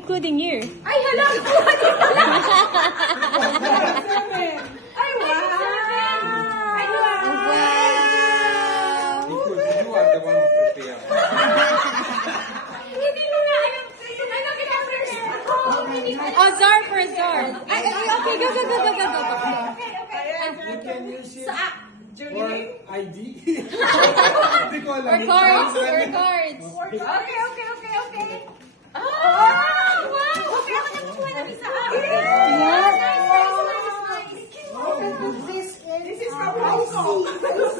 including you. Ay, hala! Ay, wow! Ay, wow! Because you are the one who prepared. Hindi ko na alam sa'yo. Ano kina-prepare ako? Oh, Zar for Zar. Ay, okay, go. Okay. You can use it Sa for ID. Hindi ko alam. For cards, for cards. Okay. Oh! Wow! Okay, ako nakukuha ng isa. Nice. This is from Hong Kong.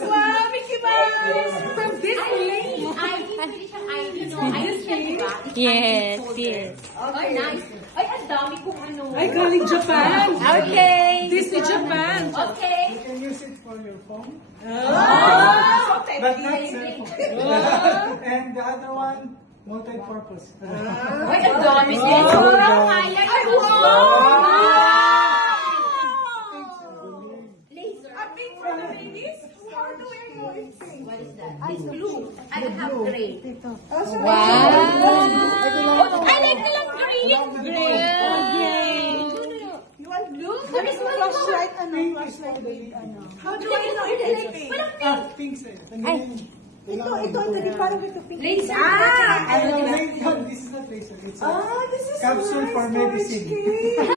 Wow, Mickey Mouse! From Disney. ID, pwede siyang ID, no? ID siya, di ba? Yes, yes. Ay, nice. Ay, ang dami kong ano. Ay, galing Japan. Okay. Disney Japan. Okay. You can use it for your phone. Oh! But not cellphone. And the other one, multi-purpose. Ay, ang dami din. Sobrang kaya. Ay, Laser. A pink for the babies? How do I know it's pink? What is that? It's blue. I have gray. Wow. I like the green. Gray. You want blue? What is flashlight? Pink is for the baby. How do I know it's pink? Walang pink. Pink sir. Ito, parang ito pink. Laser. This is not laser. It's a capsule for medicine.